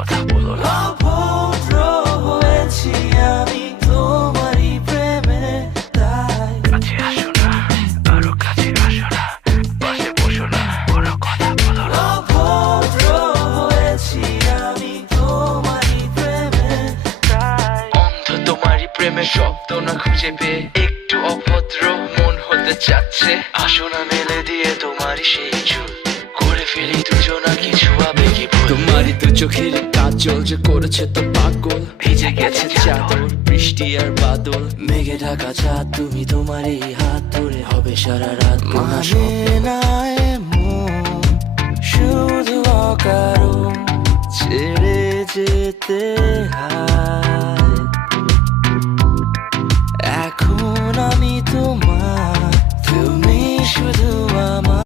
কথা বলো না। অভদ্র হয়েছি আমি তোমারই প্রেমে, তাই কাছে আসো না, আরো কাছে আসো না, পাশে বসো না, কোনো কথা বলো না। অভদ্র হয়েছি আমি তোমারই প্রেমে, তাই অন্ধ তোমারই প্রেমে শব্দ না খুঁজে পেয়ে একটু অভদ্র মন হতে চাচ্ছে। আসো না মেলে দিয়ে তোমারই সেই চুল, করে ফেলি দুজনা কিছু আবেগী ভুল। তোমারই দু চোখের কাজল যে করেছে তো পাগল, ভিজে গেছে চাদর বৃষ্টি আর বাদল, মেঘে ঢাকা চাঁদ তুমি তোমারই হাত ধরে হবে সারা রাত গোনা মানে স্বপ্ন। না মন শুধু অকারণ ছেড়ে যেতে